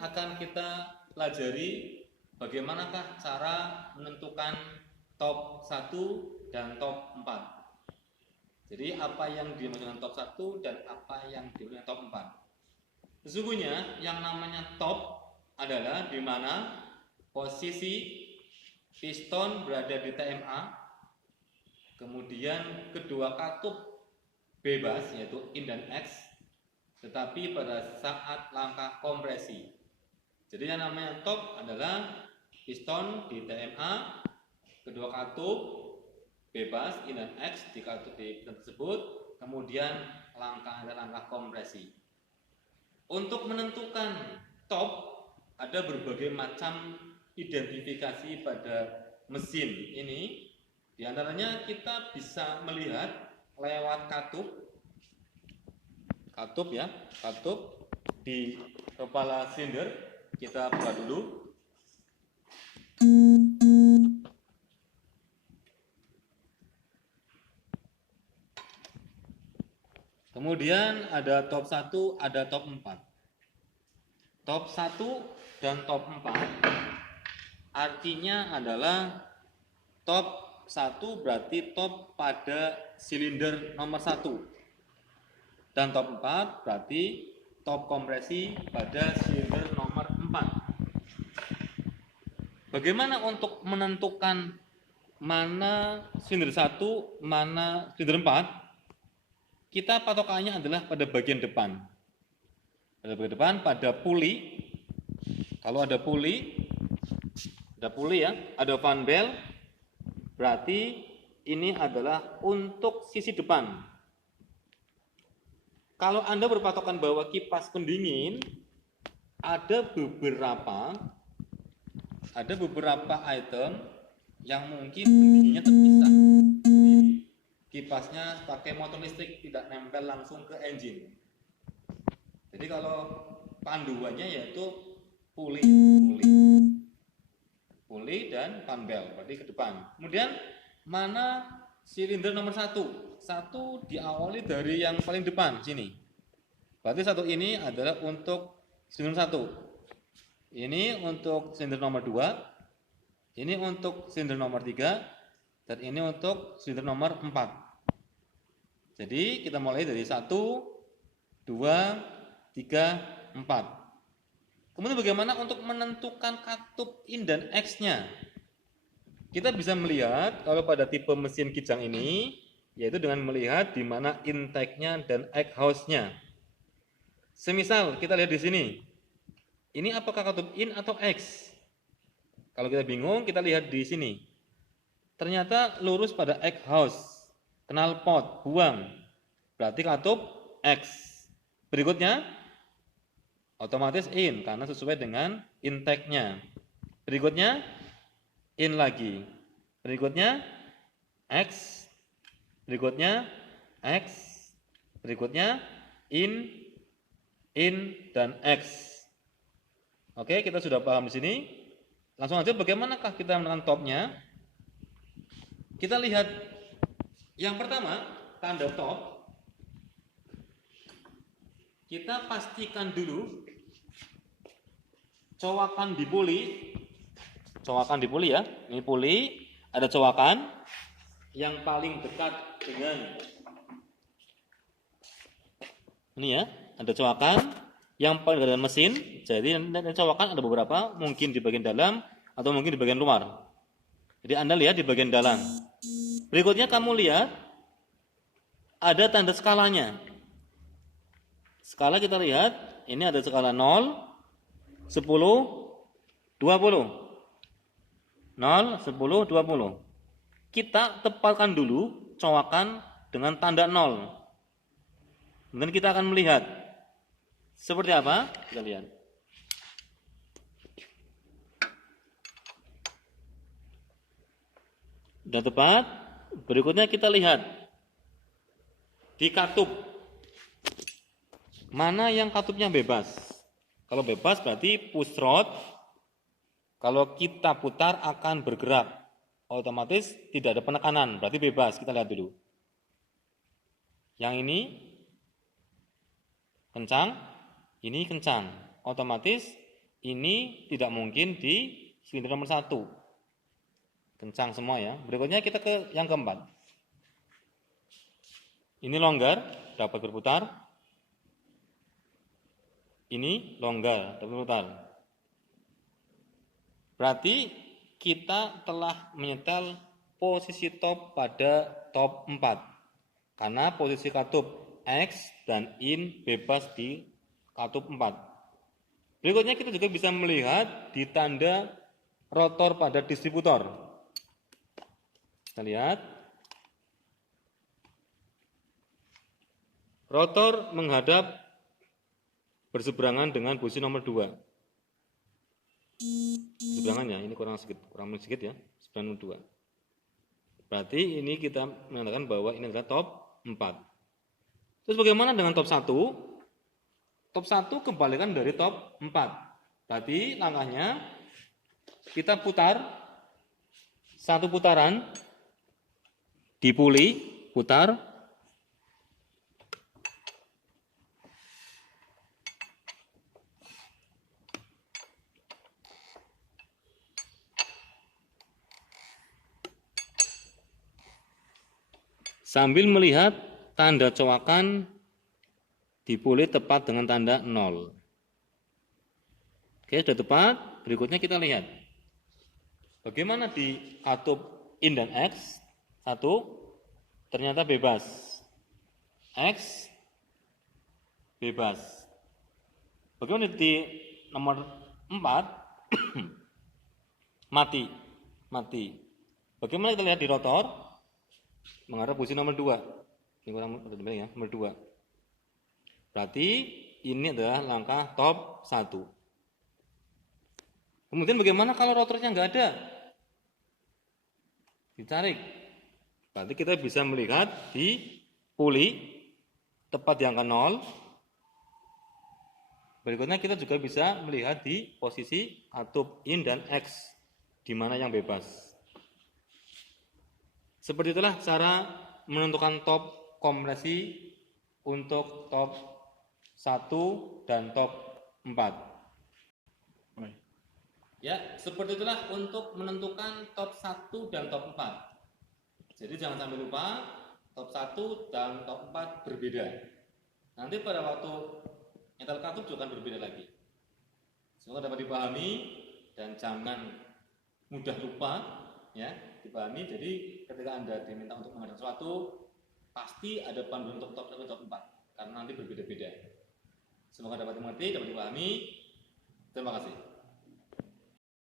akan kita pelajari bagaimanakah cara menentukan top 1 dan top 4. Jadi apa yang dimaksud dengan top 1 dan apa yang dimaksud dengan top 4. Sesungguhnya yang namanya top adalah di mana posisi piston berada di TMA, kemudian kedua katup bebas yaitu in dan X, tetapi pada saat langkah kompresi. Jadi yang namanya top adalah piston di TMA, kedua katup bebas in dan X di katup di piston tersebut, kemudian langkah kompresi. Untuk menentukan top ada berbagai macam identifikasi pada mesin ini. Di antaranya kita bisa melihat lewat katup ya, katup di kepala silinder. Kita buka dulu. Kemudian ada top 1, ada top 4. Top 1 dan top 4 artinya adalah top 1 berarti top pada silinder nomor 1. Dan top 4 berarti top kompresi pada silinder nomor 4. Bagaimana untuk menentukan mana silinder 1, mana silinder 4? Kita patokannya adalah pada bagian depan. Pada bagian depan, pada puli. Kalau ada puli ya, ada fan bell, berarti ini adalah untuk sisi depan. Kalau Anda berpatokan bahwa kipas pendingin, ada beberapa item yang mungkin pendinginnya terpisah. Jadi kipasnya pakai motor listrik, tidak nempel langsung ke engine. Jadi kalau panduannya yaitu puli dan fan bell, berarti ke depan. Kemudian mana silinder nomor 1? 1 diawali dari yang paling depan sini. Berarti 1 ini adalah untuk silinder 1. Ini untuk silinder nomor 2. Ini untuk silinder nomor 3 dan ini untuk silinder nomor 4. Jadi kita mulai dari 1, 2, 3, 4. Kemudian bagaimana untuk menentukan katup in dan X-nya? Kita bisa melihat kalau pada tipe mesin kijang ini, yaitu dengan melihat di mana intake-nya dan exhaust-nya. Semisal kita lihat di sini, ini apakah katup in atau X? Kalau kita bingung, kita lihat di sini. Ternyata lurus pada exhaust, knalpot, buang. Berarti katup X. Berikutnya, otomatis in, karena sesuai dengan intake-nya. Berikutnya, in lagi. Berikutnya, X. Berikutnya, X. Berikutnya, in, dan X. Oke, kita sudah paham di sini. Langsung aja bagaimanakah kita menekan topnya? Kita lihat yang pertama, tanda top. Kita pastikan dulu cowakan di puli. Cowakan di puli ya. Ini puli, ada cowakan yang paling dekat dengan ini ya, ada cowakan yang paling dekat dengan mesin. Jadi cowakan ada beberapa, mungkin di bagian dalam atau mungkin di bagian luar. Jadi Anda lihat di bagian dalam. Berikutnya kamu lihat ada tanda skalanya. Skala kita lihat, ini ada skala 0, 10, 20. 0, 10, 20. Kita tepalkan dulu cowakan dengan tanda 0. Kemudian kita akan melihat seperti apa? Kita lihat. Sudah tepat. Berikutnya kita lihat di katup. Mana yang katupnya bebas? Kalau bebas berarti push rod. Kalau kita putar akan bergerak. Otomatis tidak ada penekanan, berarti bebas. Kita lihat dulu. Yang ini kencang, ini kencang. Otomatis Ini tidak mungkin di silinder nomor 1. Kencang semua ya. Berikutnya kita ke yang keempat. Ini longgar, dapat berputar. Ini longgar, dapat berputar. Berarti kita telah menyetel posisi top pada top 4. Karena posisi katup X dan IN bebas di katup 4. Berikutnya kita juga bisa melihat di tanda rotor pada distributor. Kita lihat. Rotor menghadap berseberangan dengan posisi nomor 2. Seberangannya ini kurang sedikit ya, 92. Berarti ini kita mengatakan bahwa ini adalah top 4. Terus bagaimana dengan top 1? Top 1 kebalikan dari top 4. Berarti langkahnya kita putar satu putaran di puli, putar. Sambil melihat tanda coakan di puli tepat dengan tanda 0. Oke, sudah tepat. Berikutnya kita lihat. Bagaimana di katup IN dan X? 1, ternyata bebas. X, bebas. Bagaimana di nomor 4? Mati. Bagaimana kita lihat di rotor? Mengarah posisi nomor 2. Ini kurang ya, nomor 2. Berarti ini adalah langkah top 1. Kemudian bagaimana kalau rotornya nggak ada? Ditarik. Berarti kita bisa melihat di puli tepat di angka 0. Berikutnya kita juga bisa melihat di posisi katup IN dan X, di mana yang bebas. Seperti itulah cara menentukan top kompresi untuk top 1 dan top 4. Ya, seperti itulah untuk menentukan top 1 dan top 4. Jadi jangan sampai lupa, top 1 dan top 4 berbeda. Nanti pada waktu nyetel katup juga akan berbeda lagi. Semoga dapat dipahami dan jangan mudah lupa, ya, dipahami. Jadi ketika Anda diminta untuk mengerjakan sesuatu, pasti ada panduan untuk top 1 dan top 4 karena nanti berbeda-beda. Semoga dapat dimengerti, dapat dipahami. Terima kasih.